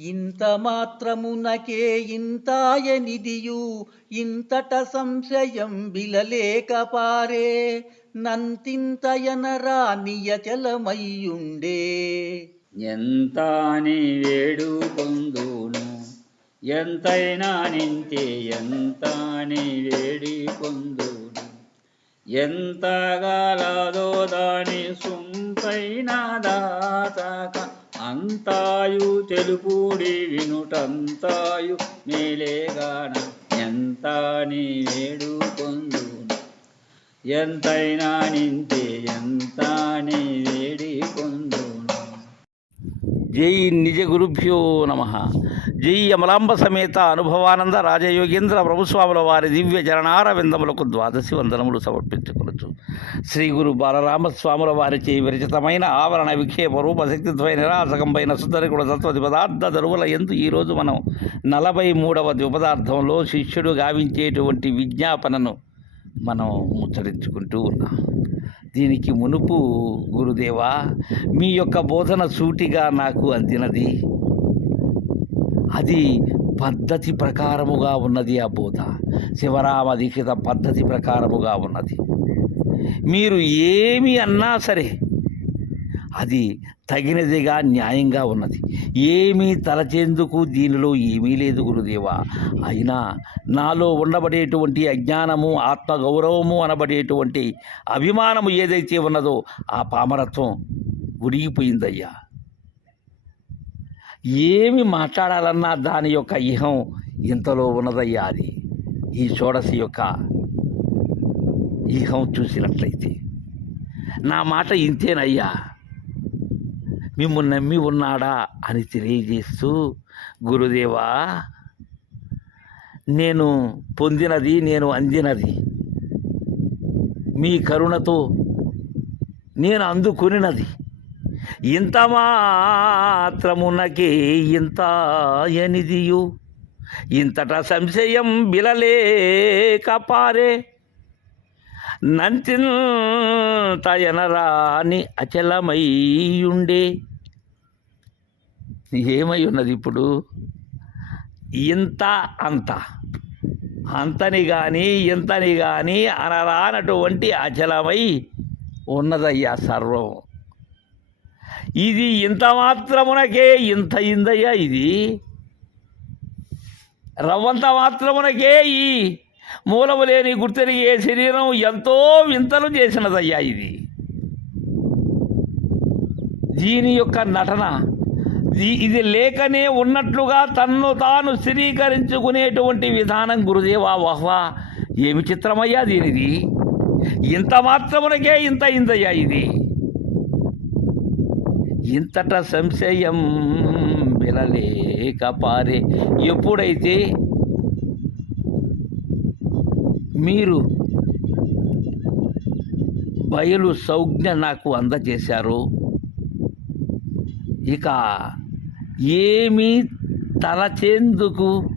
ఇంత మాత్రమునకే ఇంతాయనిదియు ఇంతట సంశయం బిలలేకపారే నంతింతయనరా నియచలమయ్యుండే ఎంత వేడు పొందును ఎంతైనా నింతే ఎంత వేడి పొందును. ఎంత గలదో దాని సొంపైన దాతక అంతాయు తెలుపుడి వినుటంతాయు మేలేగాన ఎంత నీ వేడు పొందును? ఎంతైనా నింతే ఎంత నీ వేడి పొందు జై నిజ గురుభ్యో నమ. జై అమలాంబ సమేత అనుభవానంద రాజయోగేంద్ర ప్రభుస్వాముల వారి దివ్య చరణార విందములకు ద్వాదశి వందనములు సమర్పించుకొనచ్చు శ్రీ గురు బాలరామస్వాముల వారిచే విరచితమైన ఆవరణ విక్షేప రూపశక్తిత్వై నిరాసకంపైన సుందరికుడ తత్వది పదార్థ దరువుల ఎందు ఈరోజు మనం నలభై మూడవ ద్విపదార్థంలో శిష్యుడు గావించేటువంటి విజ్ఞాపనను మనం ముచ్చరించుకుంటూ ఉన్నాం. దీనికి మునుపు గురుదేవా మీ యొక్క బోధన సూటిగా నాకు అందినది. అది పద్ధతి ప్రకారముగా ఉన్నది ఆ బోధ. శివరామ దీక్షిత పద్ధతి ప్రకారముగా ఉన్నది. మీరు ఏమి అన్నా సరే అది తగినదిగా న్యాయంగా ఉన్నది. ఏమీ తలచేందుకు దీనిలో ఏమీ లేదు గురుదేవా. అయినా నాలో ఉండబడేటువంటి అజ్ఞానము ఆత్మగౌరవము అనబడేటువంటి అభిమానము ఏదైతే ఉన్నదో ఆ పామరత్వం ఉడిగిపోయిందయ్యా. ఏమి మాట్లాడాలన్నా దాని యొక్క ఇహం ఇంతలో ఉన్నదయ్యా అది. ఈ షోడశి యొక్క ఇహం చూసినట్లయితే. నా మాట ఇంతేనయ్యా. మిమ్మల్ని నమ్మి ఉన్నాడా అని తెలియజేస్తూ గురుదేవా నేను పొందినది నేను అందినది. మీ కరుణతో నేను అందుకొనినది. ఇంత మాత్రమునకే ఇంత ఎనిదియు. ఇంతట సంశయం బిలలేకపారే నంతింతయనరాని అచలమయ్యుండే. ఏమై ఉన్నది ఇప్పుడు? ఇంత అంత. అంతని కానీ ఇంతని కానీ అనరానటువంటి అచలమై ఉన్నదయ్యా సర్వం. ఇది ఇంత మాత్రమునకే ఇంత ఇందయ్యా ఇది. రవ్వంత మాత్రమునకే ఈ మూలము లేని గుర్తెరిగే శరీరం ఎంతో వింతలు చేసినదయ్యా ఇది. దీని యొక్క నటన ఇది- ఇది లేకనే ఉన్నట్లుగా తన్ను తాను స్థిరీకరించుకునేటువంటి విధానం గురుదేవా వహ్వా. ఏమి చిత్రమయ్యా దీనిది? ఇంత మాత్రమునకే ఇంత ఇందయ్యా ఇది. ఇంతట సంశయం వినలేకపారే. ఎప్పుడైతే మీరు బయలు సౌజ్ఞ నాకు అందజేశారు ఇక ఏమీ తలచేందుకు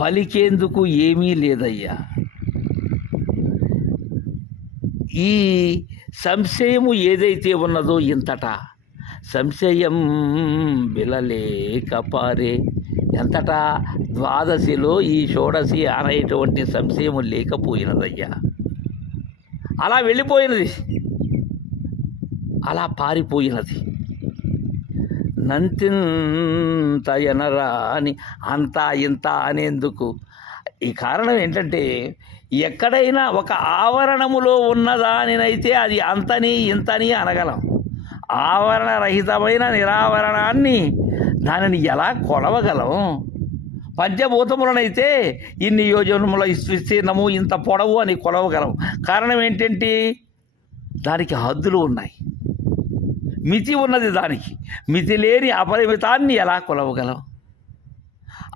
పలికేందుకు ఏమీ లేదయ్యా. ఈ సంశయము ఏదైతే ఉన్నదో ఇంతట సంశయం విలలేకపారే ఎంతటా ద్వాదశిలో ఈ షోడశి అనేటువంటి సంశయం లేకపోయినదయ్యా. అలా వెళ్ళిపోయినది. అలా పారిపోయినది. నంతింత ఎనరా అని అంతా ఇంత అనేందుకు. ఈ కారణం ఏంటంటే ఎక్కడైనా ఒక ఆవరణములో ఉన్నదానినైతే అది అంతని ఇంతని అనగలం. ఆవరణ రహితమైన నిరావరణాన్ని దానిని ఎలా కొలవగలం? పంచభూతములనైతే ఇన్ని యోజనముల విస్తీర్ణము ఇంత పొడవు అని కొలవగలం. కారణం ఏంటంటే దానికి హద్దులు ఉన్నాయి. మితి ఉన్నది దానికి. మితి లేని అపరిమితాన్ని ఎలా కొలవగలం?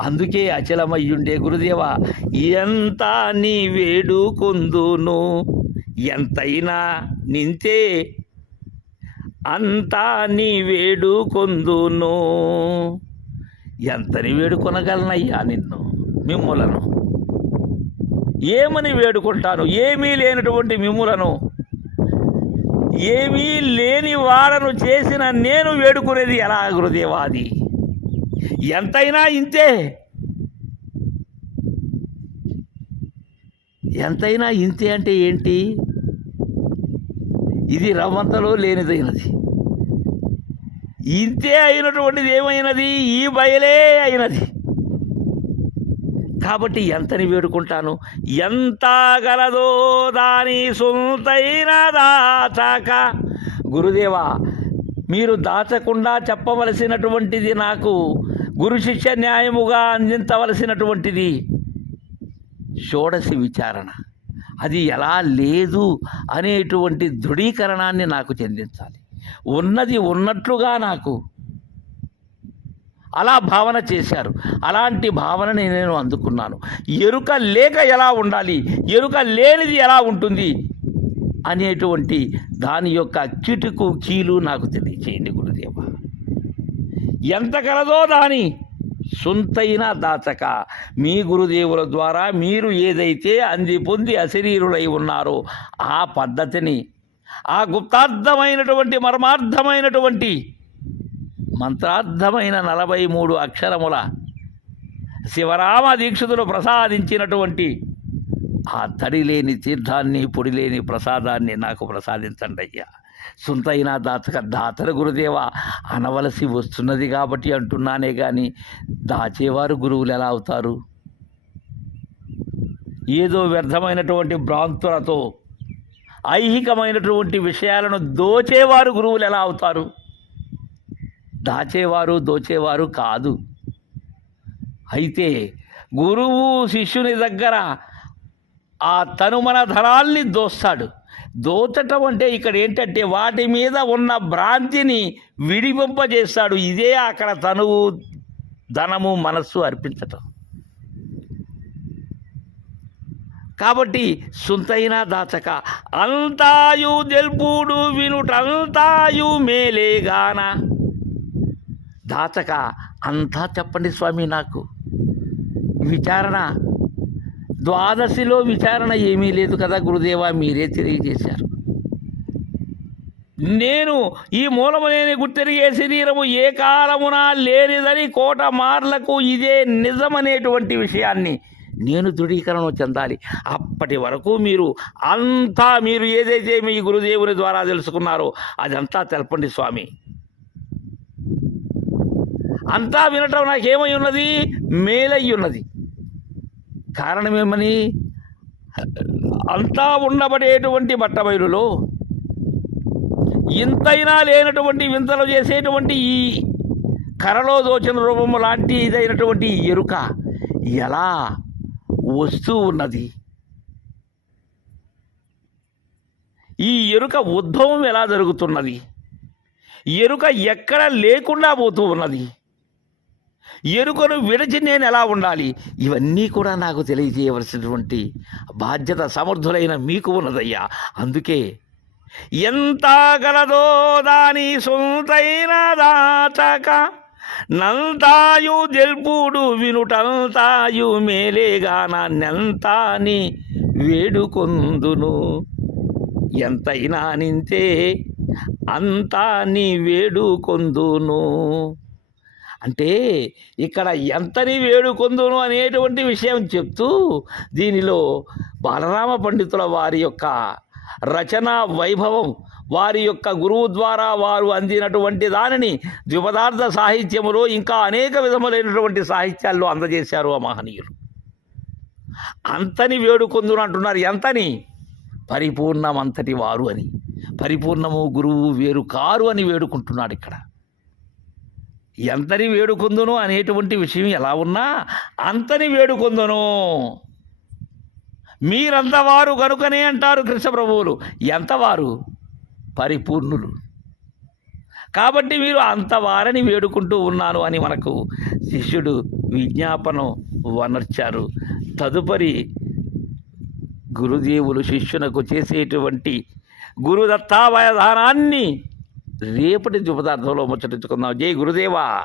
అందుకే అచలమయ్యుండే గురుదేవ ఎంత నీ వేడుకొందును? ఎంతైనా నింతే అంతా నీ వేడుకొందును. ఎంతని వేడుకొనగలనయ్యా నిన్ను మిమ్ములను? ఏమని వేడుకుంటాను? ఏమీ లేనటువంటి మిమ్ములను. ఏమీ లేని వాడను చేసిన నేను వేడుకునేది ఎలా గురుదేవాది? ఎంతైనా ఇంతే. ఎంతైనా ఇంతే అంటే ఏంటి? ఇది రవ్వంతలో లేనిదైనది. ఇంతే అయినటువంటిది ఏమైనది? ఈ బయలే అయినది. కాబట్టి ఎంతని వేడుకుంటాను? ఎంత గలదో దాని సొంతైన దాచాక. గురుదేవా మీరు దాచకుండా చెప్పవలసినటువంటిది నాకు గురు శిష్య న్యాయముగా అందించవలసినటువంటిది షోడశి విచారణ. అది ఎలా లేదు అనేటువంటి దృఢీకరణాన్ని నాకు చెందించాలి. ఉన్నది ఉన్నట్లుగా నాకు అలా భావన చేశారు. అలాంటి భావనని నేను అందుకున్నాను. ఎరుక లేక ఎలా ఉండాలి? ఎరుక లేనిది ఎలా ఉంటుంది? అనేటువంటి దాని యొక్క కిటుకు కీలు నాకు తెలియచేయండి గురుదేవ. ఎంత కలదో దాని సొంతైన దాచక. మీ గురుదేవుల ద్వారా మీరు ఏదైతే అంది పొంది అశరీరులై ఉన్నారో ఆ పద్ధతిని ఆ గుప్తార్థమైనటువంటి మర్మార్థమైనటువంటి మంత్రార్థమైన నలభై మూడు అక్షరముల శివరామ దీక్షితులు ప్రసాదించినటువంటి ఆ తడి లేని తీర్థాన్ని పొడి లేని ప్రసాదాన్ని నాకు ప్రసాదించండి అయ్యా. సొంతైన దాచక దాతర గురుదేవ అనవలసి వస్తున్నది కాబట్టి అంటున్నానే కానీ దాచేవారు గురువులు ఎలా అవుతారు? ఏదో వ్యర్థమైనటువంటి భ్రాంతులతో ఐహికమైనటువంటి విషయాలను దోచేవారు గురువులు ఎలా అవుతారు? దాచేవారు దోచేవారు కాదు. అయితే గురువు శిష్యుని దగ్గర ఆ తనుమన ధనాల్ని దోస్తాడు. దోచటం అంటే ఇక్కడ ఏంటంటే వాటి మీద ఉన్న భ్రాంతిని విడిపింపజేస్తాడు. ఇదే అక్కడ తనువు ధనము మనస్సు అర్పించటం. కాబట్టి సొంతైన దాచక అంతాయు తెలుపుడు వినుటంతాయు మేలేగాన దాచక అంతా చెప్పండి స్వామి నాకు. విచారణ ద్వాదశిలో విచారణ ఏమీ లేదు కదా గురుదేవా మీరే తెలియజేశారు. నేను ఈ మూలములేని గుర్తెరిగే శరీరము ఏ కాలమున లేనిదని కోట మార్లకు ఇదే నిజమనేటువంటి విషయాన్ని నేను దృఢీకరణ చెందాలి. అప్పటి వరకు మీరు అంతా మీరు ఏదైతే మీ గురుదేవుని ద్వారా తెలుసుకున్నారో అదంతా తెలపండి స్వామి. అంతా వినటం నాకేమై ఉన్నది? మేలయ్యున్నది ఉన్నది. కారణమేమని? అంతా ఉండబడేటువంటి బట్టబయలులో ఇంతైనా లేనటువంటి వింతలు చేసేటువంటి ఈ కరలో దోచిన రూపము లాంటి ఇదైనటువంటి ఎరుక ఎలా వస్తూ ఉన్నది? ఈ ఎరుక ఉద్భవం ఎలా జరుగుతున్నది? ఎరుక ఎక్కడ లేకుండా పోతూ ఉన్నది? ఎరుకను విడిచి నేను ఎలా ఉండాలి? ఇవన్నీ కూడా నాకు తెలియజేయవలసినటువంటి బాధ్యత సమర్థులైన మీకు ఉన్నదయ్యా. అందుకే ఎంత గలదో దాని సొంతైన దాచక నంతాయు తెలుపుడు వినుటంతాయు మేలేగాన నెంతాని వేడుకొందును. ఎంతైనా నింతే అంతా నీ వేడుకొందును. అంటే ఇక్కడ ఎంతని వేడుకొందును అనేటువంటి విషయం చెప్తూ దీనిలో బాలరామ పండితుల వారి యొక్క రచనా వైభవం వారి యొక్క గురువు ద్వారా వారు అందినటువంటి దానిని ద్విపదార్థ సాహిత్యములో ఇంకా అనేక విధములైనటువంటి సాహిత్యాల్లో అందజేశారు ఆ మహనీయులు. అంతని వేడుకొందును అంటున్నారు. ఎంతని? పరిపూర్ణమంతటి వారు అని. పరిపూర్ణము గురువు వేరు కారు అని వేడుకుంటున్నాడు ఇక్కడ. ఎంతని వేడుకొందును అనేటువంటి విషయం ఎలా ఉన్నా అంతని వేడుకొందును. మీరంతవారు కనుకనే అంటారు కృష్ణప్రభువులు ఎంతవారు? పరిపూర్ణులు. కాబట్టి మీరు అంతవారని వేడుకుంటూ ఉన్నాను అని మనకు శిష్యుడు విజ్ఞాపనం వనర్చారు. తదుపరి గురుదేవులు శిష్యునకు చేసేటువంటి గురుదత్తావయధానాన్ని రేపటి పదార్థంలో ముచ్చటించుకుందాం. జై గురుదేవా.